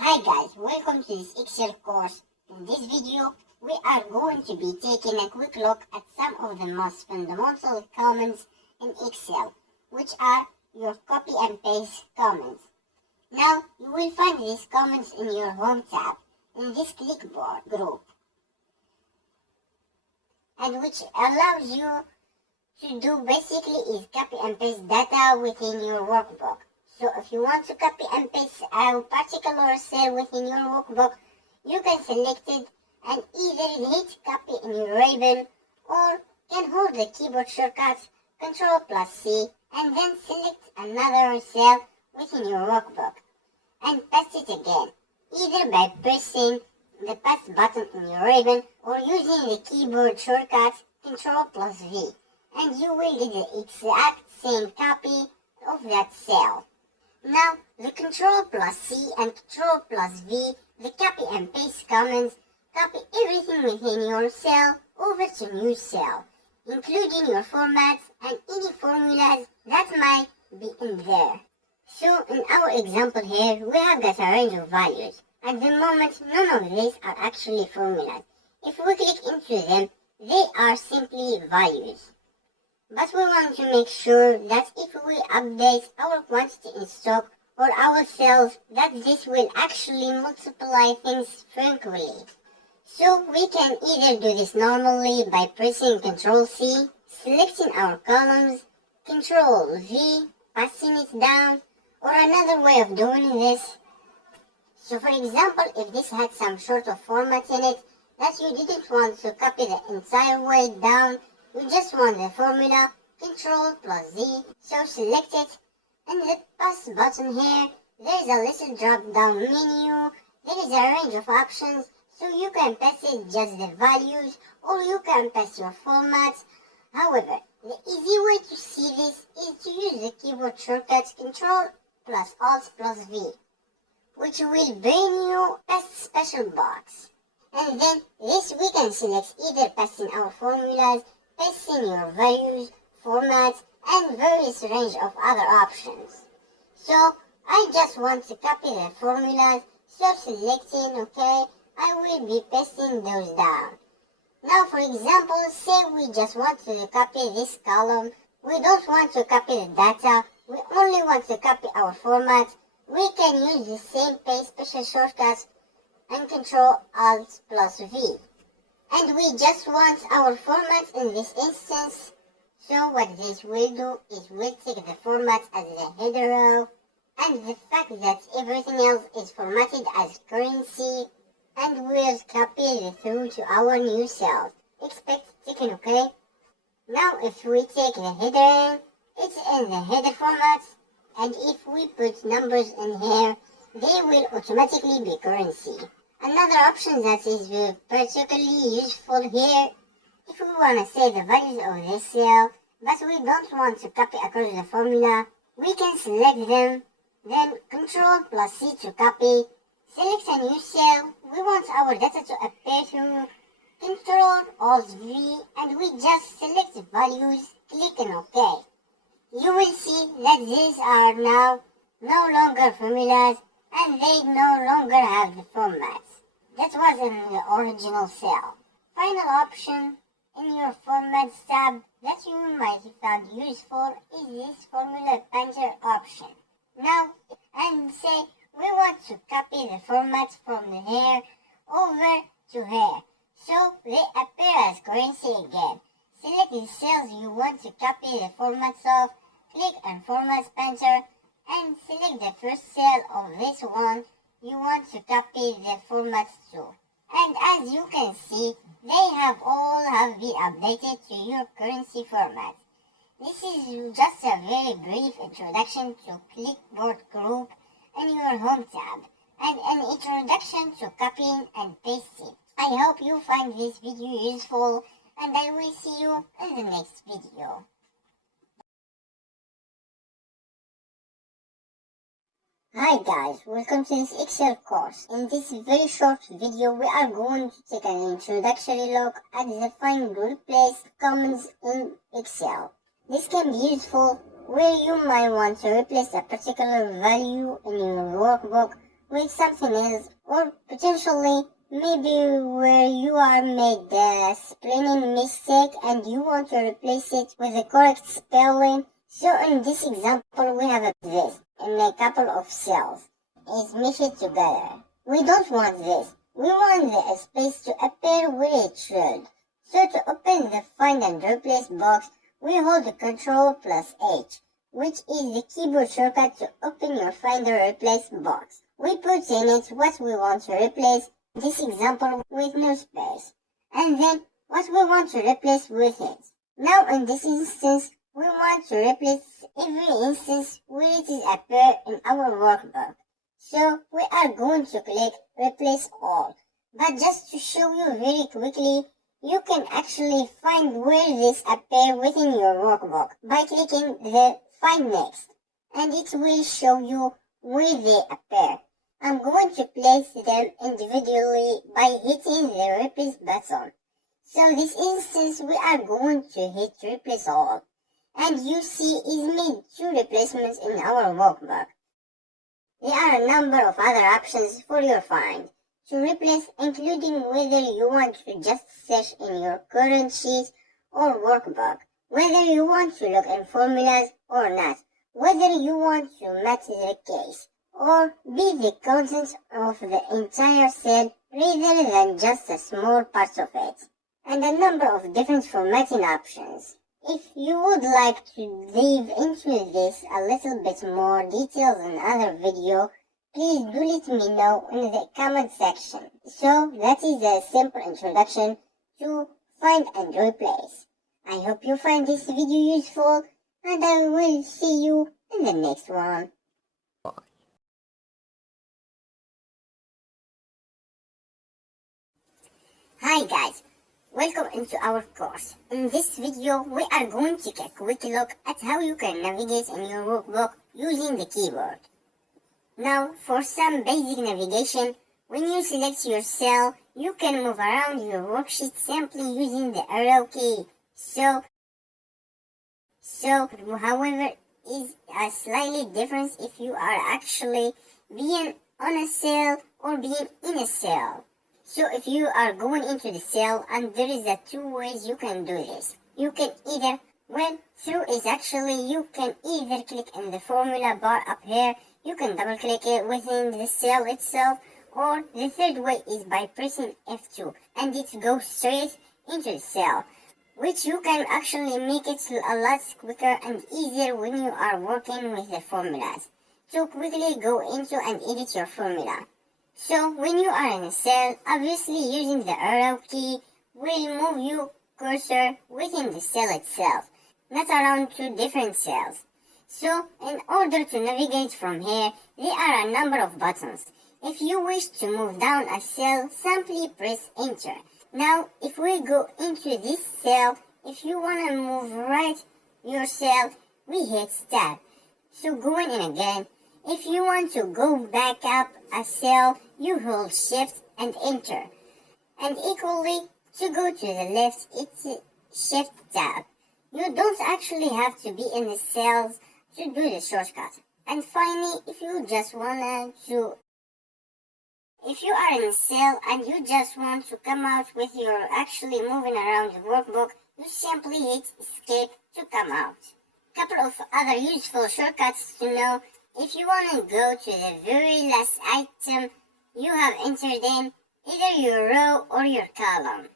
Hi guys, welcome to this Excel course. In this video, we are going to be taking a quick look at some of the most fundamental commands in Excel, which are your copy and paste commands. Now, you will find these commands in your Home tab, in this clipboard group, and which allows you to do basically is copy and paste data within your workbook. So if you want to copy and paste a particular cell within your workbook, you can select it and either hit copy in your ribbon or can hold the keyboard shortcut Ctrl+C and then select another cell within your workbook and paste it again, either by pressing the paste button in your ribbon or using the keyboard shortcut Ctrl+V, and you will get the exact same copy of that cell. Now, the Ctrl+C and Ctrl+V, the copy and paste commands, copy everything within your cell over to new cell, including your formats and any formulas that might be in there. So, in our example here, we have got a range of values. At the moment, none of these are actually formulas. If we click into them, they are simply values. But we want to make sure that if we update our quantity in stock or our cells, that this will actually multiply things frequently. So we can either do this normally by pressing Ctrl+C, selecting our columns, Ctrl+V, passing it down, or another way of doing this. So for example, if this had some sort of format in it that you didn't want to copy the entire way down, you just want the formula, Ctrl+Z, so select it, and the paste button here, there is a little drop down menu, there is a range of options, so you can paste it just the values, or you can paste your formats. However, the easy way to see this is to use the keyboard shortcut Ctrl+Alt+V, which will bring you paste special box. And then this we can select either pasting our formulas, pasting your values, formats, and various range of other options. So I just want to copy the formulas, so selecting OK, I will be pasting those down. Now for example, say we just want to copy this column, we don't want to copy the data, we only want to copy our format, we can use the same paste special shortcuts and Ctrl+Alt+V. And we just want our format in this instance. So what this will do is we'll take the format as the header row, and the fact that everything else is formatted as currency, and we'll copy it through to our new cells. Expect ticking OK. Now if we take the header in, it's in the header format, and if we put numbers in here, they will automatically be currency. Another option that is particularly useful here, if we want to say the values of this cell, but we don't want to copy across the formula, we can select them, then Ctrl+C to copy, select a new cell, we want our data to appear through Ctrl+Alt+V, and we just select the values, click on OK. You will see that these are now no longer formulas, and they no longer have the formats that was in the original cell. Final option in your Formats tab that you might have found useful is this Formula Painter option. Now, and say we want to copy the formats from here over to here, so they appear as currency again. Select the cells you want to copy the formats of, click on Formats Painter, and select the first cell of this one you want to copy the formats to. And as you can see, they all have been updated to your currency format. This is just a very brief introduction to clipboard group in your Home tab, and an introduction to copying and pasting. I hope you find this video useful, and I will see you in the next video. Hi guys, welcome to this Excel course. In this very short video, we are going to take an introductory look at the find replace commands in Excel. This can be useful where you might want to replace a particular value in your workbook with something else, or potentially maybe where you are made a spelling mistake and you want to replace it with the correct spelling. So in this example we have this in a couple of cells. Is meshed together. We don't want this. We want the space to appear where it should. So to open the Find and Replace box, we hold Ctrl plus H, which is the keyboard shortcut to open your Find or Replace box. We put in it what we want to replace, this example with no space, and then what we want to replace with it. Now in this instance, we want to replace every instance where it is appear in our workbook. So we are going to click Replace All. But just to show you very quickly, you can actually find where this appear within your workbook by clicking the Find Next, and it will show you where they appear. I'm going to place them individually by hitting the Replace button. So this instance we are going to hit Replace All, and you see is made 2 replacements in our workbook. There are a number of other options for your find to replace, including whether you want to just search in your current sheet or workbook, whether you want to look in formulas or not, whether you want to match the case, or be the contents of the entire cell rather than just a small part of it, and a number of different formatting options. If you would like to dive into this a little bit more details in another video, please do let me know in the comment section. So that is a simple introduction to Find and Replace. I hope you find this video useful, and I will see you in the next one. Hi guys, welcome into our course. In this video, we are going to take a quick look at how you can navigate in your workbook using the keyboard. Now, for some basic navigation, when you select your cell, you can move around your worksheet simply using the arrow key. However, is a slightly difference if you are actually being on a cell or being in a cell. So if you are going into the cell, and there is a 2 ways you can do this. You can either, you can either click in the formula bar up here, you can double click it within the cell itself, or the third way is by pressing F2 and it goes straight into the cell, which you can actually make it a lot quicker and easier when you are working with the formulas. To quickly go into and edit your formula. So when you are in a cell, obviously using the arrow key will move your cursor within the cell itself, not around 2 different cells. So in order to navigate from here, there are a number of buttons. If you wish to move down a cell, simply press Enter. Now if we go into this cell, if you want to move right your cell, we hit Tab. So going in again. If you want to go back up a cell, you hold Shift and Enter. And equally, to go to the left, it's Shift Tab. You don't actually have to be in the cells to do the shortcut. And finally, if you are in a cell and you just want to come out with your actually moving around the workbook, you simply hit Escape to come out. Couple of other useful shortcuts to know. If you want to go to the very last item you have entered in, either your row or your column,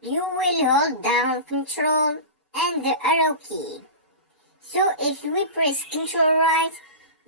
you will hold down Control and the arrow key. So if we press Control right,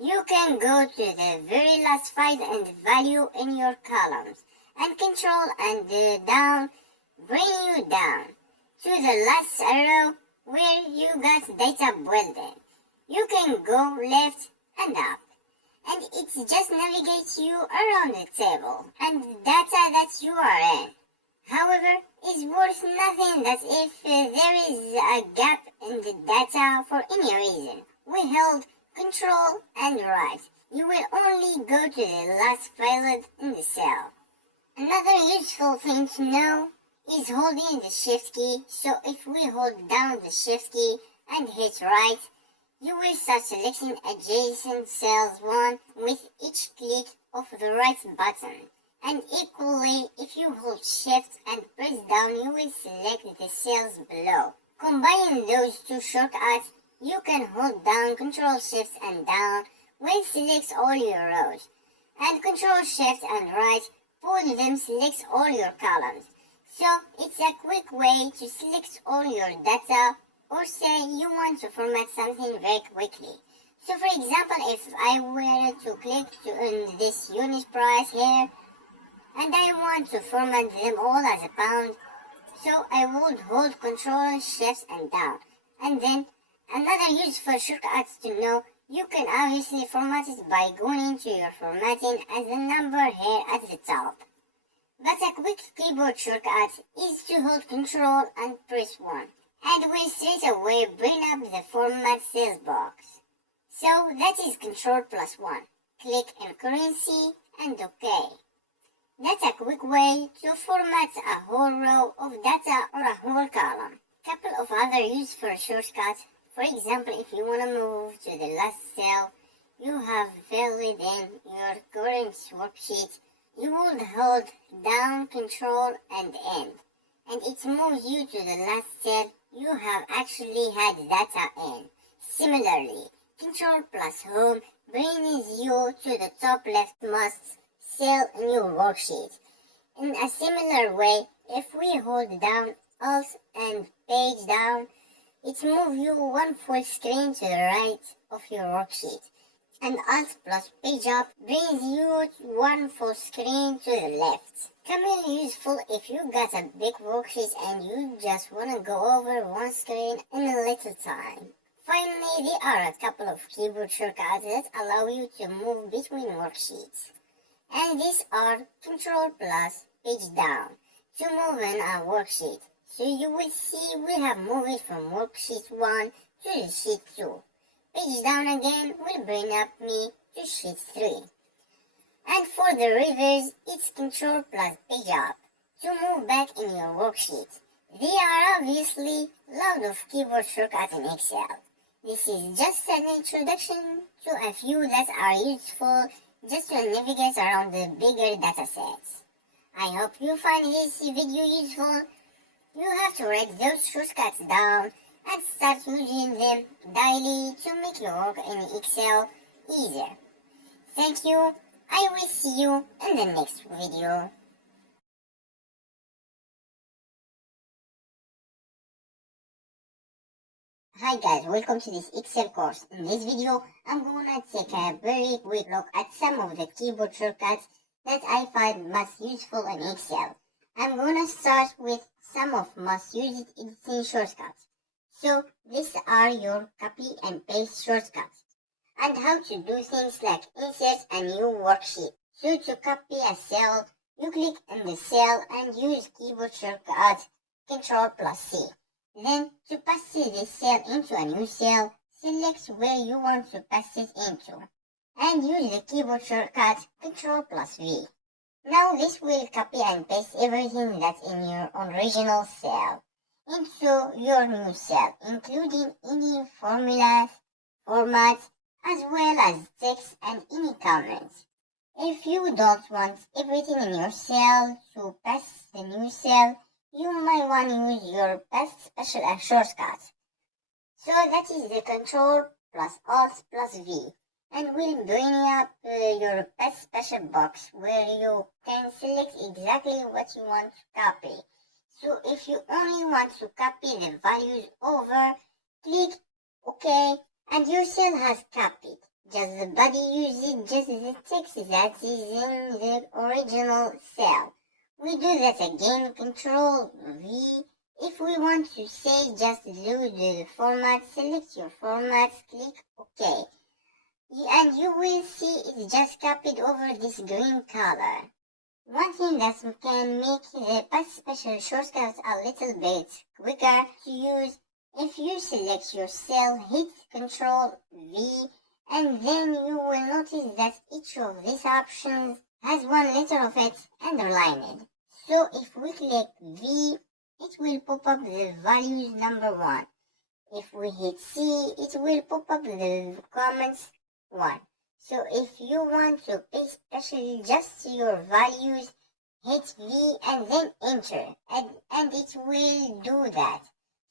you can go to the very last find and value in your columns, and Control and the down bring you down to the last arrow where you got data building. You can go left and up, and it just navigates you around the table and the data that you are in. However, it's worth nothing that if there is a gap in the data for any reason, we held Control and right. You will only go to the last field in the cell. Another useful thing to know is holding the Shift key. So if we hold down the Shift key and hit right, You will start selecting adjacent cells one with each click of the right button. And equally, if you hold Shift and press down, you will select the cells below. Combining those two shortcuts, you can hold down Ctrl Shift and down, which selects all your rows, and Ctrl Shift and right, pull them selects all your columns. So it's a quick way to select all your data, or say you want to format something very quickly. So for example, if I were to click on this unit price here, and I want to format them all as a pound, so I would hold Ctrl, Shift and down. And then another useful shortcut to know, you can obviously format it by going into your formatting as the number here at the top. But a quick keyboard shortcut is to hold Ctrl and press 1, and will straight away bring up the format cells box. So that is Ctrl plus 1. Click in currency and OK. That's a quick way to format a whole row of data or a whole column. Couple of other useful shortcuts. For example, if you want to move to the last cell you have filled in your current worksheet, you would hold down Control and End, and it moves you to the last cell you have actually had data in. Similarly, Control plus Home brings you to the top leftmost cell in your worksheet. In a similar way, if we hold down Alt and Page down, it moves you one full screen to the right of your worksheet. And Alt plus Page Up brings you one full screen to the left. Commonly useful if you got a big worksheet and you just want to go over one screen in a little time. Finally, there are a couple of keyboard shortcuts that allow you to move between worksheets. And these are Control plus Page Down to move in a worksheet. So you will see we have moved from worksheet 1 to the sheet 2. Page Down again will bring up me to sheet 3. And for the reverse, it's Control plus Page Up to move back in your worksheet. There are obviously loads of keyboard shortcuts in Excel. This is just an introduction to a few that are useful just to navigate around the bigger datasets. I hope you find this video useful. You have to write those shortcuts down and start using them daily to make your work in Excel easier. Thank you. I will see you in the next video. Hi guys, welcome to this Excel course. In this video, I'm gonna take a very quick look at some of the keyboard shortcuts that I find most useful in Excel. I'm gonna start with some of most used editing shortcuts. So these are your copy and paste shortcuts, and how to do things like insert a new worksheet. So to copy a cell, you click on the cell and use keyboard shortcut Ctrl plus C. Then, to paste the cell into a new cell, select where you want to paste it into, and use the keyboard shortcut Ctrl plus V. Now this will copy and paste everything that's in your original cell into your new cell, including any formulas, formats, as well as text and any comments. If you don't want everything in your cell to paste the new cell, you might want to use your paste special shortcut. So that is the Control plus Alt plus V, and will bring up your paste special box where you can select exactly what you want to copy. So if you only want to copy the values over, click OK, and your cell has copied. Just the body uses just the text that is in the original cell. We do that again, Control V. If we want to say just load the format, select your formats, click OK. And you will see it's just copied over this green color. One thing that can make the paste special shortcuts a little bit quicker to use, if you select your cell, hit Control V, and then you will notice that each of these options has one letter of it underlined. So if we click V, it will pop up the values number 1. If we hit C, it will pop up the comments 1. So if you want to paste specially just your values, hit V and then enter, and it will do that.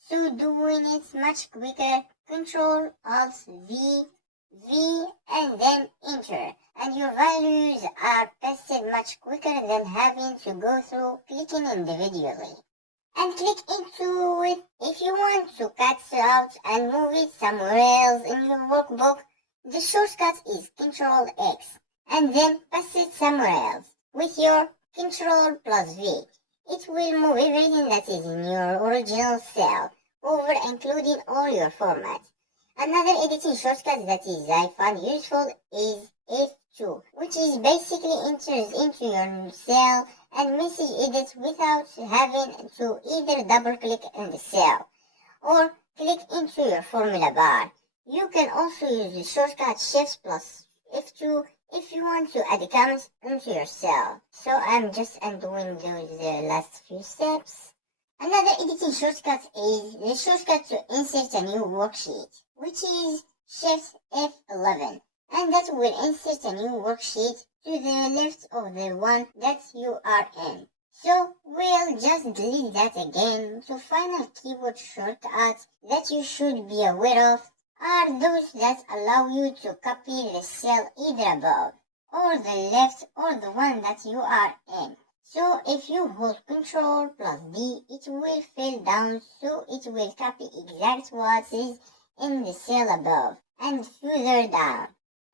So doing it much quicker, Control Alt V, V and then enter, and your values are pasted much quicker than having to go through clicking individually. And click into it if you want to cut out and move it somewhere else in your workbook. The shortcut is Ctrl X, and then paste it somewhere else with your Ctrl plus V. It will move everything that is in your original cell over, including all your formats. Another editing shortcut that I find useful is F2, which is basically enters into your cell and message edits without having to either double click in the cell or click into your formula bar. You can also use the shortcut Shift plus F2 if you want to add comments into your cell. So I'm just undoing those last few steps. Another editing shortcut is the shortcut to insert a new worksheet, which is Shift F11, and that will insert a new worksheet to the left of the one that you are in. So we'll just delete that again. So final keyboard shortcuts that you should be aware of are those that allow you to copy the cell either above or the left or the one that you are in. So if you hold Ctrl plus D, it will fill down, so it will copy exact what is in the cell above and further down.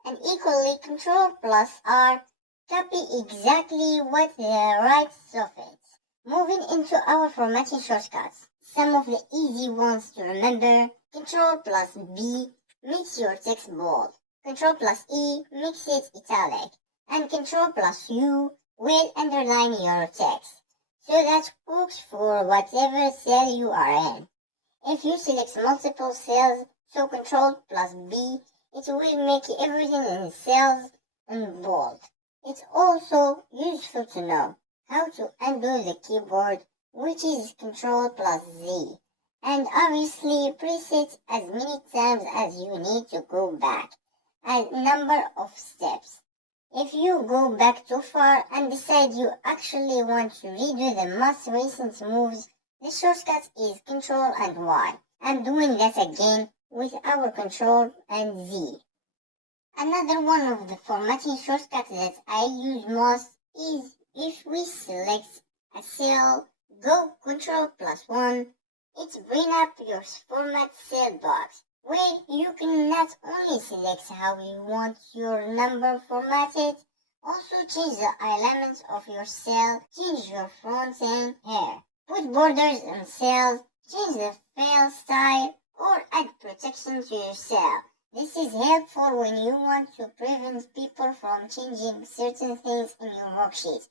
And equally, Ctrl plus R, copy exactly what the right of it. Moving into our formatting shortcuts, some of the easy ones to remember: Ctrl plus B makes your text bold, Ctrl plus E makes it italic, and Ctrl plus U will underline your text. So that works for whatever cell you are in. If you select multiple cells, so Ctrl plus B, it will make everything in the cells in bold. It's also useful to know how to undo the keyboard, which is Ctrl plus Z, and obviously press it as many times as you need to go back a number of steps. If you go back too far and decide you actually want to redo the most recent moves, the shortcut is Ctrl and Y. I'm doing that again with our Ctrl and Z. Another one of the formatting shortcuts that I use most is if we select a cell, go Ctrl plus 1, it brings up your format cell box, where you can not only select how you want your number formatted, also change the elements of your cell, change your front and hair, put borders on cells, change the fill style, or add protection to your cell. This is helpful when you want to prevent people from changing certain things in your worksheet,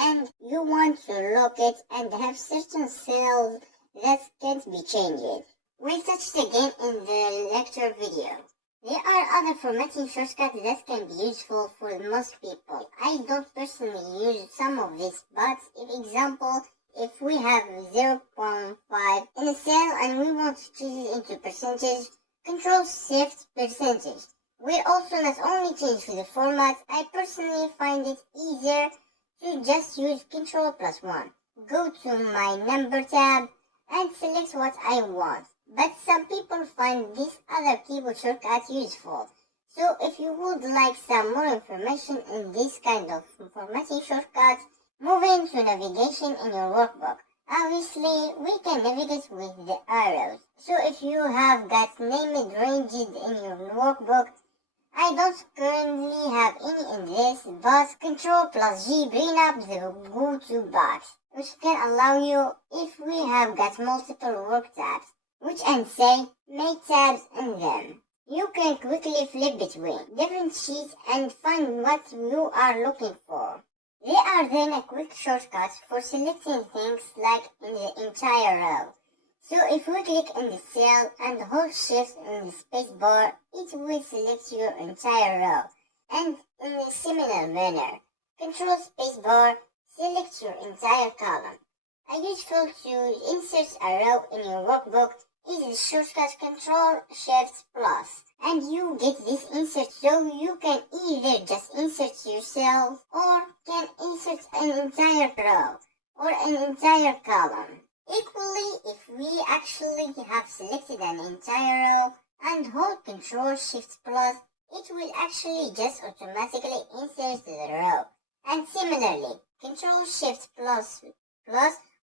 and you want to lock it and have certain cells that can't be changed. We'll touch it again in the lecture video. There are other formatting shortcuts that can be useful for most people. I don't personally use some of these, but for example, if we have 0.5 in a cell and we want to change it into percentage, Control Shift percentage. We'll also not only change the format, I personally find it easier to just use Control plus 1. Go to my number tab and select what I want. But some people find this other keyboard shortcut useful. So if you would like some more information in this kind of formatting shortcuts, move into navigation in your workbook. Obviously, we can navigate with the arrows. So if you have got named ranges in your workbook, I don't currently have any in this, but Control plus G bring up the go-to box, which can allow you if we have got multiple work tabs, which and say make tabs in them. You can quickly flip between different sheets and find what you are looking for. There are then a quick shortcuts for selecting things like in the entire row. So if we click in the cell and hold shift in the space bar, it will select your entire row. And in a similar manner, control space bar, select your entire column. A useful to insert a row in your workbook is the shortcut Control Shift Plus. And you get this insert, so you can either just insert yourself or can insert an entire row or an entire column. Equally, if we actually have selected an entire row and hold Control Shift Plus, it will actually just automatically insert the row. And similarly, Control Shift Plus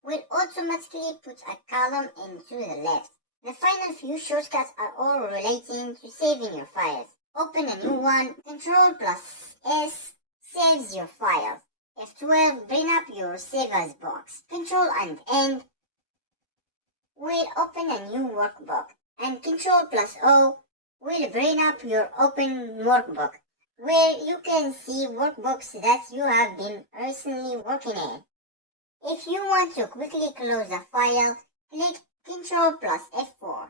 will automatically put a column into the left. The final few shortcuts are all relating to saving your files. Open a new one, Control plus S saves your files. F12 bring up your save as box. Control and N will open a new workbook. And Control plus O will bring up your open workbook, where you can see workbooks that you have been recently working in. If you want to quickly close a file, click Control plus F4.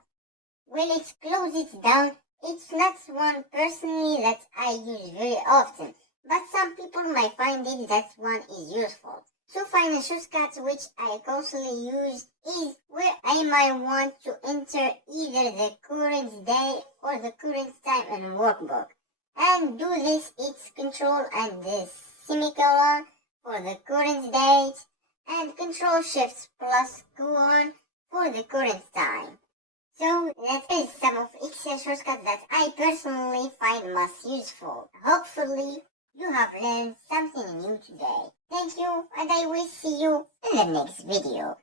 Will it close it down? It's not one personally that I use very often, but some people might find it that one is useful. So final shortcut which I constantly use is where I might want to enter either the current day or the current time in workbook. And do this, it's Control and the semicolon for the current date and Control Shift plus colon for the current time. So that is some of Excel shortcuts that I personally find most useful. Hopefully you have learned something new today. Thank you, and I will see you in the next video.